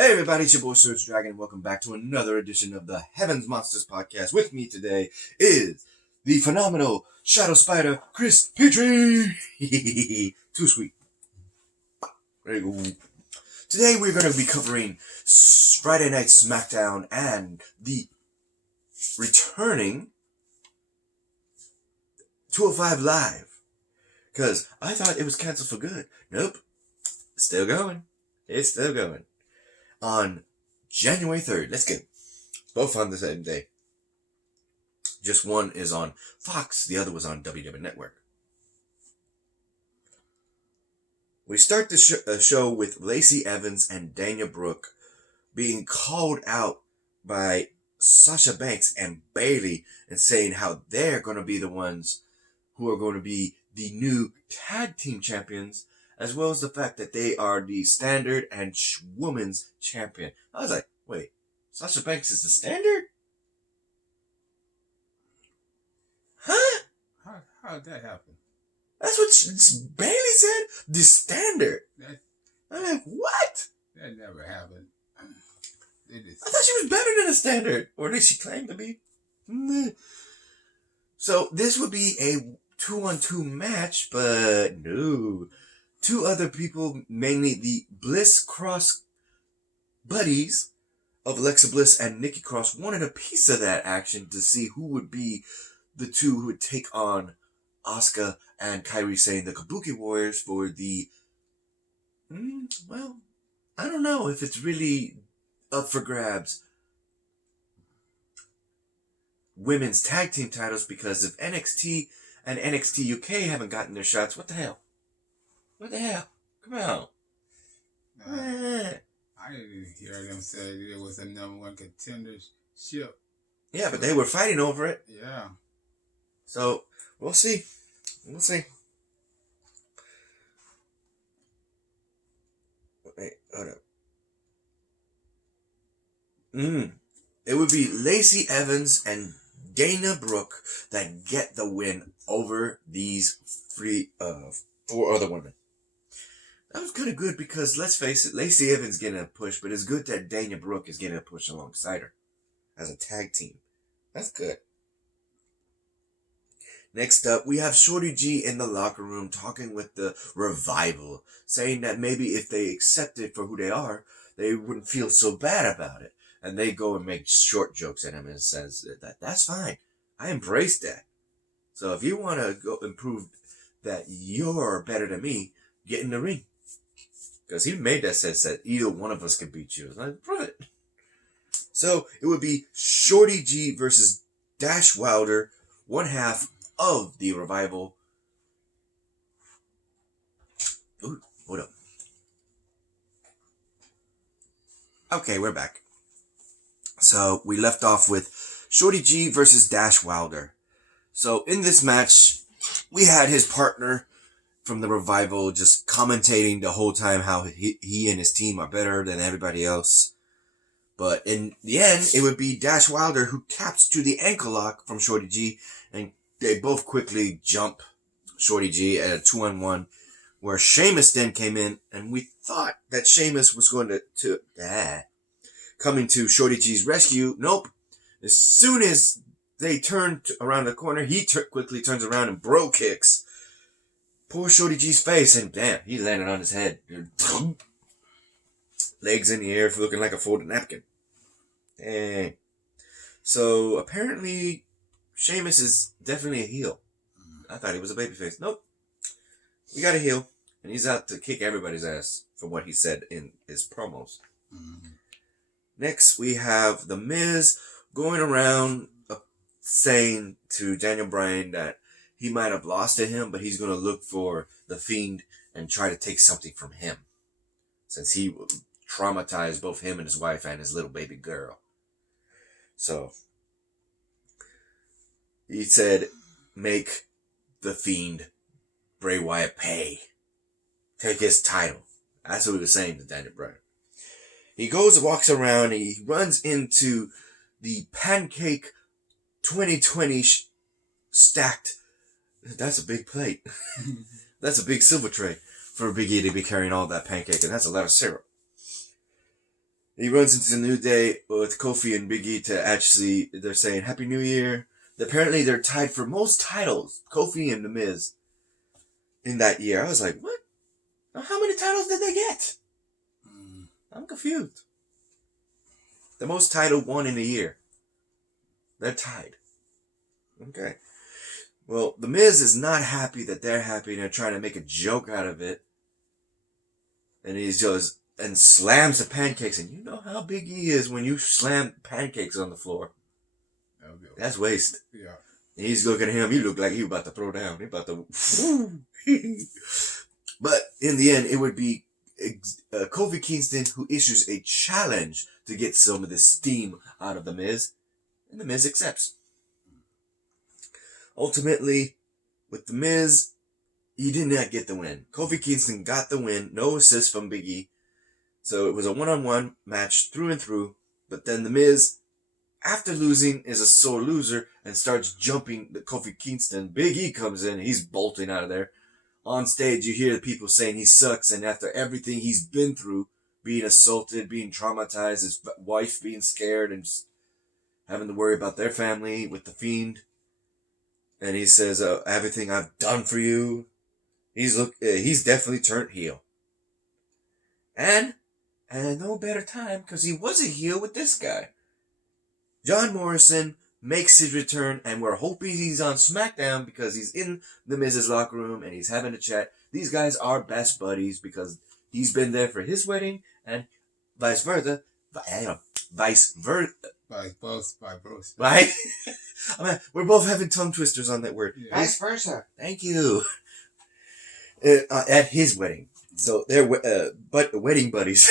Hey everybody, it's your boy SergDragon, and welcome back to another edition of the Heavens Monsters podcast. With me today is the phenomenal Shadow Spider, Chris Pitre. Too sweet. There you go. Today we're going to be covering Friday Night Smackdown and the returning 205 Live. Because I thought it was canceled for good. Nope. It's still going. It's still going. On January 3rd. Let's go. Both on the same day. Just one is on Fox, the other was on WWE Network. We start the show with Lacey Evans and Dana Brooke being called out by Sasha Banks and Bayley and saying how they're going to be the ones who are going to be the new tag team champions, as well as the fact that they are the standard and women's champion. I was like, wait, Sasha Banks is the standard? Huh? How did that happen? That's what Bayley said? The standard. I'm like, what? That never happened. I thought she was better than a standard. Or at least she claimed to be. So this would be a 2-on-2 match, but no. Two other people, mainly the Bliss Cross buddies of Alexa Bliss and Nikki Cross, wanted a piece of that action to see who would be the two who would take on Asuka and Kairi Sane, the Kabuki Warriors, for the, well, I don't know if it's really up for grabs. Women's tag team titles, because if NXT and NXT UK haven't gotten their shots, what the hell? What the hell? Come on. I didn't hear them say it was a number one contendership. Yeah, but they were fighting over it. Yeah. So, we'll see. We'll see. Wait, hold up. It would be Lacey Evans and Dana Brooke that get the win over these four other women. That was kind of good because, let's face it, Lacey Evans getting a push, but it's good that Dana Brooke is getting a push alongside her as a tag team. That's good. Next up, we have Shorty G in the locker room talking with the Revival, saying that maybe if they accepted for who they are, they wouldn't feel so bad about it. And they go and make short jokes at him and says that's fine. I embrace that. So if you want to go and prove that you're better than me, get in the ring. Because he made that sense that either one of us could beat you. I was like, prove it. So it would be Shorty G versus Dash Wilder, one half of the Revival. Ooh, hold up. Okay, we're back. So we left off with Shorty G versus Dash Wilder. So in this match, we had his partner from the Revival just commentating the whole time how he and his team are better than everybody else. But in the end, it would be Dash Wilder who taps to the ankle lock from Shorty G, and they both quickly jump Shorty G at a 2-on-1, where Sheamus then came in, and we thought that Sheamus was going to coming to Shorty G's rescue. Nope. As soon as they turned around the corner, he quickly turns around and bro kicks poor Shorty G's face, and damn, he landed on his head. Legs in the air, looking like a folded napkin. Dang. So apparently, Sheamus is definitely a heel. I thought he was a babyface. Nope. We got a heel, and he's out to kick everybody's ass for what he said in his promos. Next, we have The Miz going around saying to Daniel Bryan that he might have lost to him, but he's going to look for The Fiend and try to take something from him, since he traumatized both him and his wife and his little baby girl. So, he said, make The Fiend Bray Wyatt pay. Take his title. That's what he was saying to Daniel Bryan. He goes and walks around, and he runs into the Pancake 2020 stacked. That's a big plate. That's a big silver tray for Big E to be carrying all that pancake, and that's a lot of syrup. He runs into the New Day with Kofi and Big E to actually, they're saying Happy New Year. Apparently they're tied for most titles, Kofi and The Miz, in that year. I was like, what? Now, how many titles did they get? I'm confused. The most title won in a year. They're tied. Okay. Well, The Miz is not happy that they're happy and they're trying to make a joke out of it. And he's just, and slams the pancakes. And you know how big he is when you slam pancakes on the floor. That's waste. Yeah. And he's looking at him. He looked like he was about to throw down. He about to. But in the end, it would be Kofi Kingston who issues a challenge to get some of this steam out of The Miz. And The Miz accepts. Ultimately, with The Miz, he did not get the win. Kofi Kingston got the win. No assist from Big E. So it was a one-on-one match through and through. But then The Miz, after losing, is a sore loser and starts jumping Kofi Kingston. Big E comes in. He's bolting out of there. On stage, you hear the people saying he sucks. And after everything he's been through, being assaulted, being traumatized, his wife being scared and just having to worry about their family with the Fiend. And he says, everything I've done for you. He's definitely turned heel. And no better time because he was a heel with this guy. John Morrison makes his return, and we're hoping he's on Smackdown because he's in the Miz's locker room and he's having a chat. These guys are best buddies because he's been there for his wedding and vice versa. Vice versa. By both. Right? I mean, we're both having tongue twisters on that word. Yeah. Vice versa. Thank you. At his wedding. So they're wedding buddies.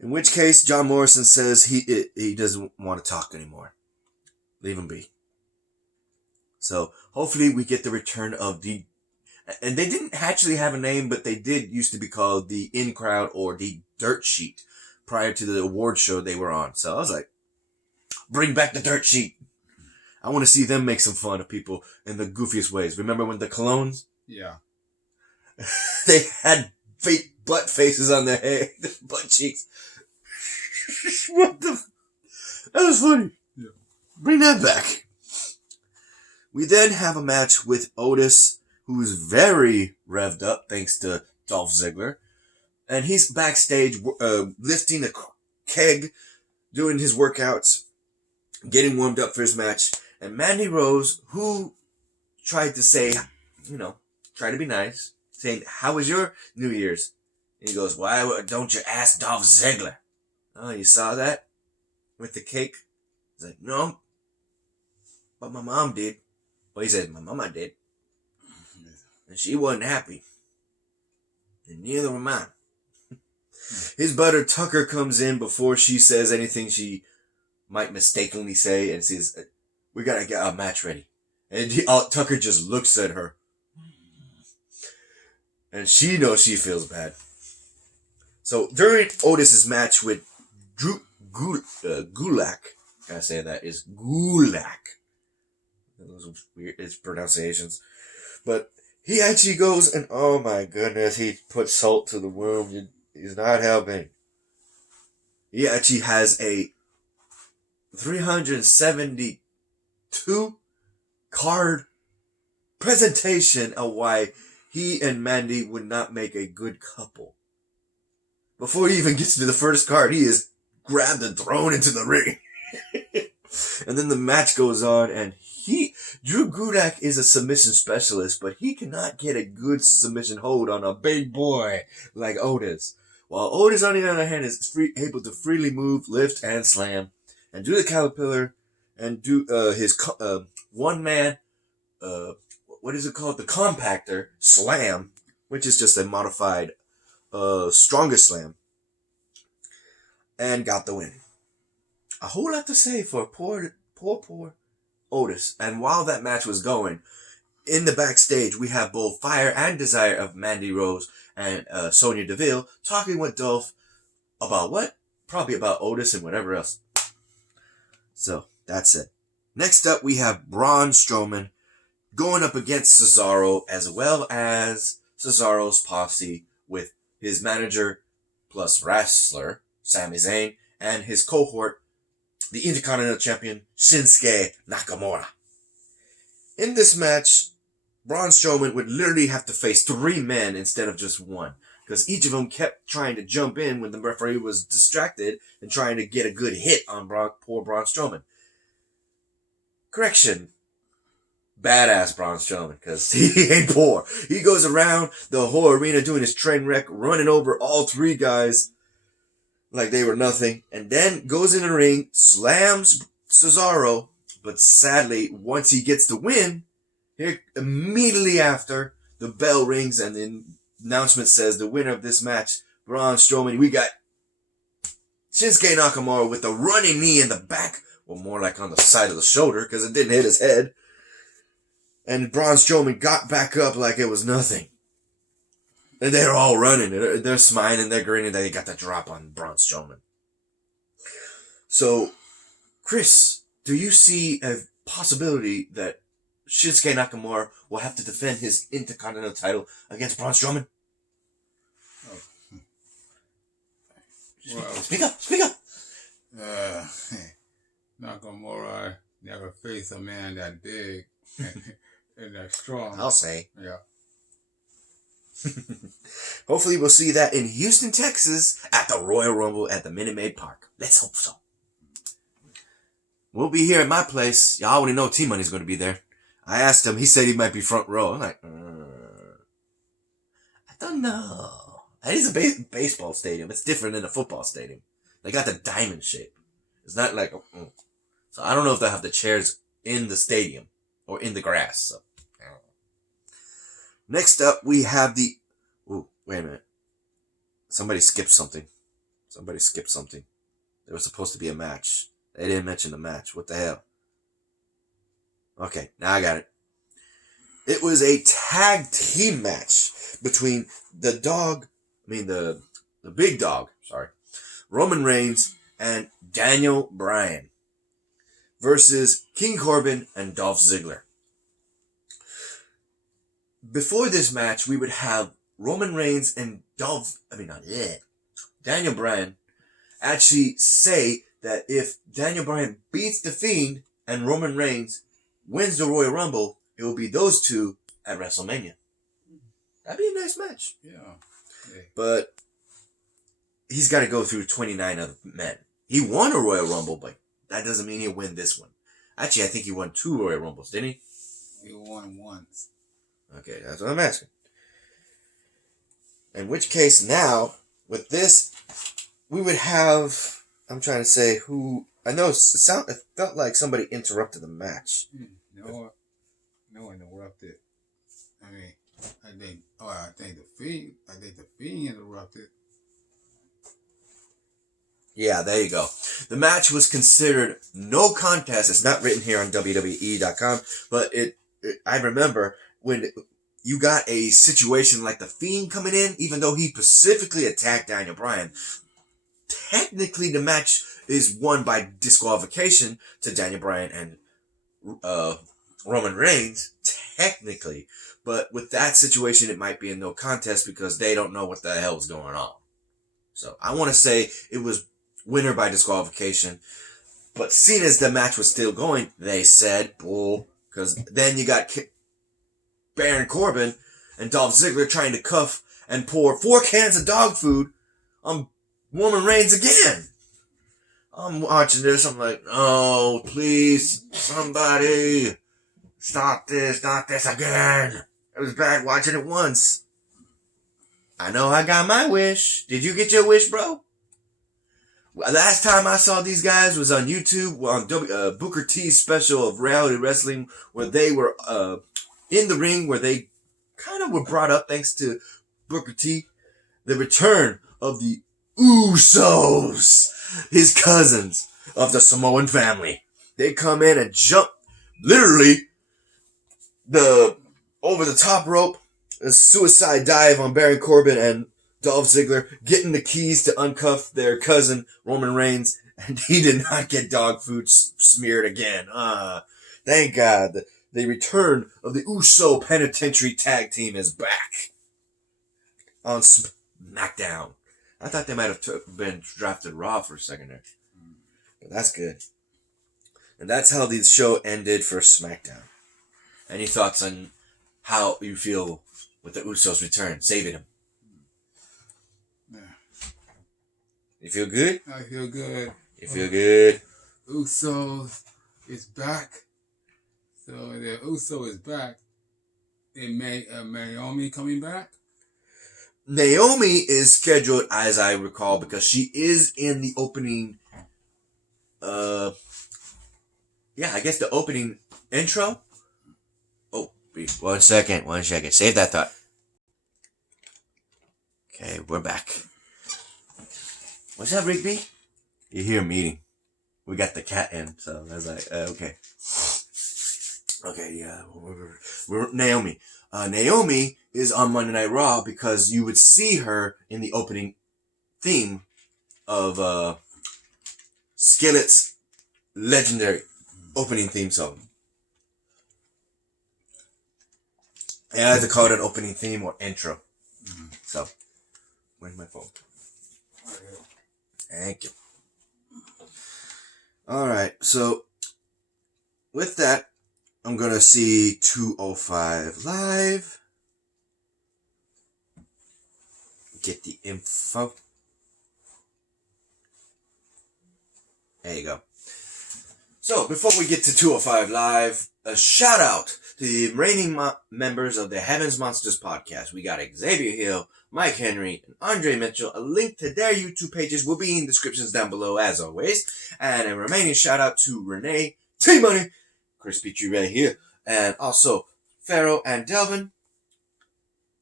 In which case, John Morrison says he doesn't want to talk anymore. Leave him be. So hopefully we get the return of the... And they didn't actually have a name, but they did used to be called the In Crowd or the Dirt Sheet prior to the award show they were on. So I was like, bring back the Dirt Sheet. I want to see them make some fun of people in the goofiest ways. Remember when the Colognes? Yeah. They had fake butt faces on their head, butt cheeks. What the? That was funny. Yeah. Bring that back. We then have a match with Otis, who's very revved up thanks to Dolph Ziggler. And he's backstage lifting a keg, doing his workouts, getting warmed up for his match. And Mandy Rose, who tried to say, try to be nice, saying, how was your New Year's? And he goes, why don't you ask Dolph Ziggler? Oh, you saw that? With the cake? He's like, no. But my mom did. Well, he said, my mama did. And she wasn't happy. And neither am I. His butter Tucker comes in before she says anything she might mistakenly say and says, we gotta get our match ready. And Tucker just looks at her. And she knows she feels bad. So during Otis's match with Gulak, gotta say that is Gulak. Those weird his pronunciations. But he actually goes and oh my goodness, he puts salt to the wound. He's not helping. He actually has a 372 card presentation of why he and Mandy would not make a good couple. Before he even gets to the first card, he is grabbed and thrown into the ring. And then the match goes on, and Drew Gulak is a submission specialist, but he cannot get a good submission hold on a big boy like Otis. While Otis, on the other hand, is able to freely move, lift, and slam, and do the caterpillar, and do his one-man, what is it called? The compactor slam, which is just a modified strongest slam, and got the win. A whole lot to say for poor Otis. And while that match was going, in the backstage, we have both Fire and Desire of Mandy Rose and Sonya Deville talking with Dolph about what? Probably about Otis and whatever else. So, that's it. Next up, we have Braun Strowman going up against Cesaro, as well as Cesaro's posse with his manager, plus wrestler Sami Zayn, and his cohort, the Intercontinental Champion Shinsuke Nakamura. In this match, Braun Strowman would literally have to face 3 men instead of just one, because each of them kept trying to jump in when the referee was distracted and trying to get a good hit on poor Braun Strowman. Correction. Badass Braun Strowman, because he ain't poor. He goes around the whole arena doing his train wreck, running over all 3 guys like they were nothing, and then goes in the ring, slams Cesaro, but sadly, once he gets the win, here immediately after, the bell rings and the announcement says the winner of this match, Braun Strowman. We got Shinsuke Nakamura with a running knee in the back, or more like on the side of the shoulder, because it didn't hit his head. And Braun Strowman got back up like it was nothing. And they're all running. They're smiling, they're grinning that they got the drop on Braun Strowman. So, Chris, do you see a possibility that Shinsuke Nakamura will have to defend his Intercontinental title against Braun Strowman? Oh. Well, speak up. Nakamura never faced a man that big and that strong. I'll say. Yeah. Hopefully we'll see that in Houston, Texas at the Royal Rumble at the Minute Maid Park. Let's hope so. We'll be here at my place. Y'all already know T-Money's going to be there. I asked him. He said he might be front row. I'm like, I don't know. It is a baseball stadium. It's different than a football stadium. They got the diamond shape. It's not like... So I don't know if they'll have the chairs in the stadium or in the grass. So, I don't know. Next up, we have the... Ooh, wait a minute. Somebody skipped something. There was supposed to be a match. They didn't mention the match. What the hell? Okay, now I got it. It was a tag team match between the big dog, Roman Reigns and Daniel Bryan versus King Corbin and Dolph Ziggler. Before this match, we would have Roman Reigns and Daniel Bryan actually say that if Daniel Bryan beats The Fiend and Roman Reigns wins the Royal Rumble, it will be those two at WrestleMania. That'd be a nice match. Yeah. But he's got to go through 29 other men. He won a Royal Rumble, but that doesn't mean he'll win this one. Actually, I think he won 2 Royal Rumbles, didn't he? He won once. Okay, that's what I'm asking. In which case now, with this, we would have... I'm trying to say who... I know it felt like somebody interrupted the match. No one interrupted. I think the Fiend interrupted. Yeah, there you go. The match was considered no contest. It's not written here on WWE.com, but I remember when you got a situation like The Fiend coming in, even though he specifically attacked Daniel Bryan, technically the match is won by disqualification to Daniel Bryan and Roman Reigns, technically. But with that situation, it might be a no contest because they don't know what the hell's going on. So I want to say it was winner by disqualification. But seeing as the match was still going, they said, bull. Because then you got Baron Corbin and Dolph Ziggler trying to cuff and pour 4 cans of dog food on Roman Reigns again. I'm watching this. I'm like, oh, please, somebody, stop this, not this again. It was bad watching it once. I know I got my wish. Did you get your wish, bro? Last time I saw these guys was on YouTube on Booker T's special of reality wrestling, where they were in the ring, where they kind of were brought up thanks to Booker T. The return of the Usos, his cousins of the Samoan family. They come in and jump literally over the top rope, a suicide dive on Baron Corbin and Dolph Ziggler, getting the keys to uncuff their cousin Roman Reigns, and he did not get dog food smeared again. Thank God. The return of the Uso Penitentiary Tag Team is back on Smackdown. I thought they might have been drafted Raw for a second there. But that's good. And that's how the show ended for SmackDown. Any thoughts on how you feel with the Usos' return, saving them? Yeah. You feel good? I feel good. You feel good? Usos is back. So the Uso is back. And Naomi coming back? Naomi is scheduled, as I recall, because she is in the opening, I guess the opening intro. Oh, 1 second. Save that thought. Okay, we're back. What's up, Rigby? You hear a meeting. We got the cat in, so I was like, okay. Okay, yeah, we're Naomi. Naomi is on Monday Night Raw because you would see her in the opening theme of Skillet's legendary opening theme song. I either call it an opening theme or intro. Mm-hmm. So, where's my phone? Thank you. Alright, so with that, I'm going to see 205 Live. Get the info. There you go. So, before we get to 205 Live, a shout out to the reigning members of the Heavens Monsters podcast. We got Xavier Hill, Mike Henry, and Andre Mitchell. A link to their YouTube pages will be in descriptions down below, as always. And a remaining shout out to Renee, T-Money, Chris Pitre right here, and also Pharaoh and Delvin.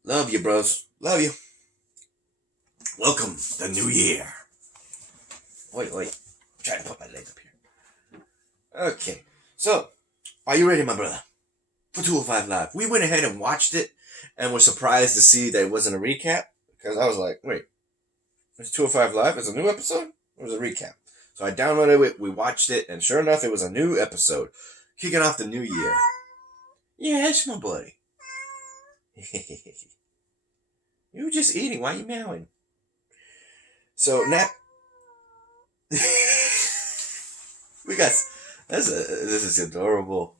Love you, bros. Love you. Welcome the new year. Wait. I'm trying to put my leg up here. Okay. So, are you ready, my brother? For 205 Live. We went ahead and watched it and were surprised to see that it wasn't a recap. Because I was like, wait, it's 205 Live? It's a new episode? Or was it a recap? So I downloaded it, we watched it, and sure enough, it was a new episode. Kicking off the new year. Yes, my buddy. You were just eating. Why are you meowing? So now... we got... This is adorable.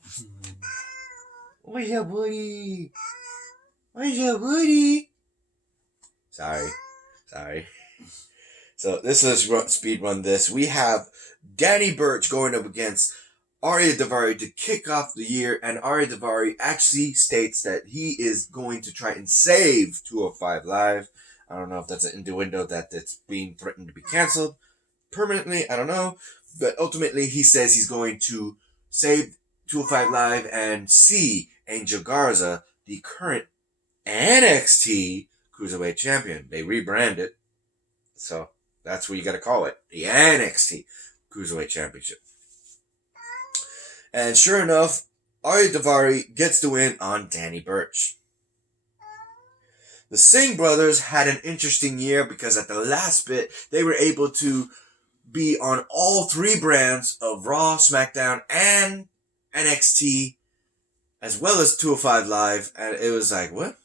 Where's your buddy? Sorry. So this is speed run this. We have Danny Burch going up against Arya Daivari to kick off the year, and Arya Daivari actually states that he is going to try and save 205 Live. I don't know if that's an innuendo that it's being threatened to be canceled permanently. I don't know. But ultimately, he says he's going to save 205 Live and see Angel Garza, the current NXT Cruiserweight Champion. They rebranded. So that's what you got to call it. The NXT Cruiserweight Championship. And sure enough, Arya Daivari gets the win on Danny Burch. The Singh brothers had an interesting year because at the last bit, they were able to be on all three brands of Raw, SmackDown, and NXT, as well as 205 Live. And it was like, what?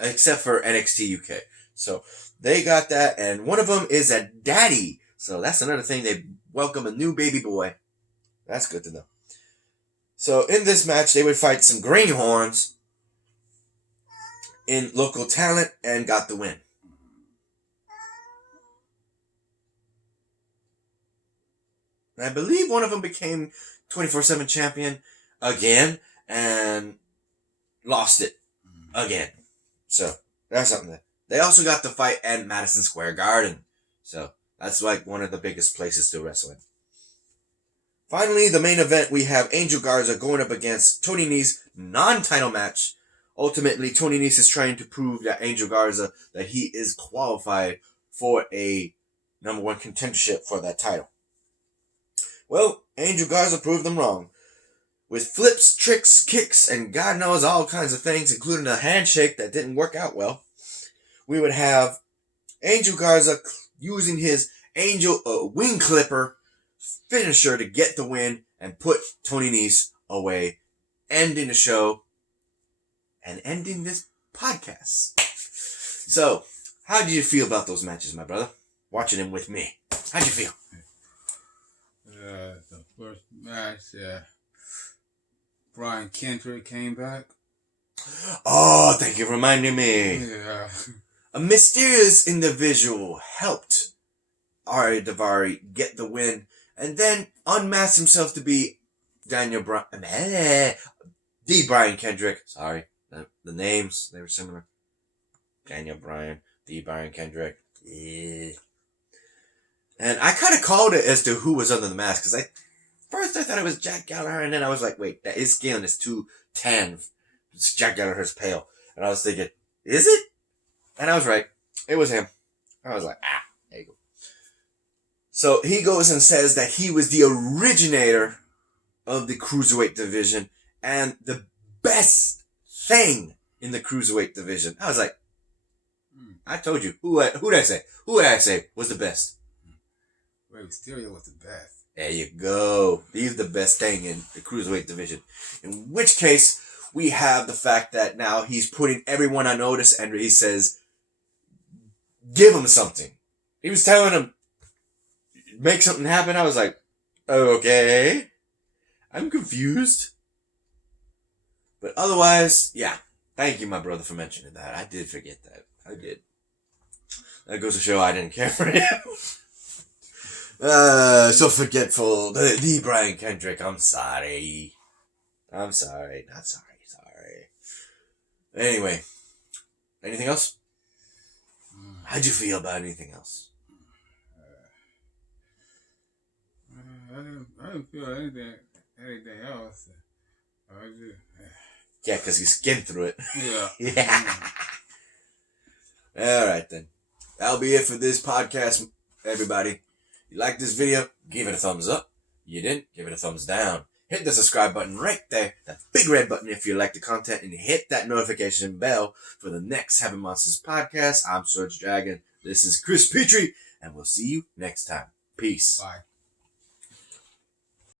Except for NXT UK. So they got that, and one of them is a daddy. So that's another thing. They welcome a new baby boy. That's good to know. So in this match, they would fight some greenhorns in local talent and got the win. And I believe one of them became 24/7 champion again and lost it again. So that's something. They also got the fight at Madison Square Garden. So that's like one of the biggest places to wrestle in. Finally, the main event, we have Angel Garza going up against Tony Nese non-title match. Ultimately, Tony Nese is trying to prove that Angel Garza, that he is qualified for a number one contendership for that title. Well, Angel Garza proved them wrong. With flips, tricks, kicks, and God knows all kinds of things, including a handshake that didn't work out well, we would have Angel Garza using his Angel wing clipper finisher to get the win and put Tony Nese away, ending the show and ending this podcast. So, how did you feel about those matches, my brother? watching him with me. How'd you feel? The first match, Brian Kendrick came back. Oh, thank you for reminding me. Yeah. A mysterious individual helped Ari Daivari get the win and then unmasked himself to be Brian Kendrick. Sorry, the names, they were similar. Daniel Bryan, Brian Kendrick. Yeah. And I kind of called it as to who was under the mask, because first I thought it was Jack Gallagher, and then I was like, wait, his skin is too tan. Jack Gallagher's pale. And I was thinking, is it? And I was right. It was him. I was like, there you go. So he goes and says that he was the originator of the Cruiserweight division and the best thing in the Cruiserweight division. I was like, I told you. Who did I say? Who did I say was the best? Rey Mysterio was the best. There you go. He's the best thing in the Cruiserweight division. In which case, we have the fact that now he's putting everyone on notice, and he says, give him something. He was telling him, make something happen. I was like, okay. I'm confused. But otherwise, yeah. Thank you, my brother, for mentioning that. I did forget that. I did. That goes to show I didn't care for him. So forgetful. The Brian Kendrick, I'm sorry. I'm sorry. Not sorry. Sorry. Anyway. Anything else? How'd you feel about anything else? I didn't feel anything else. Yeah, because you skimmed through it. Yeah. Yeah. Alright then. That'll be it for this podcast, everybody. You like this video? Give it a thumbs up. You didn't? Give it a thumbs down. Hit the subscribe button right there. That big red button if you like the content. And hit that notification bell for the next Heaven Monsters podcast. I'm SergDragon. This is Chris Pitre. And we'll see you next time. Peace. Bye.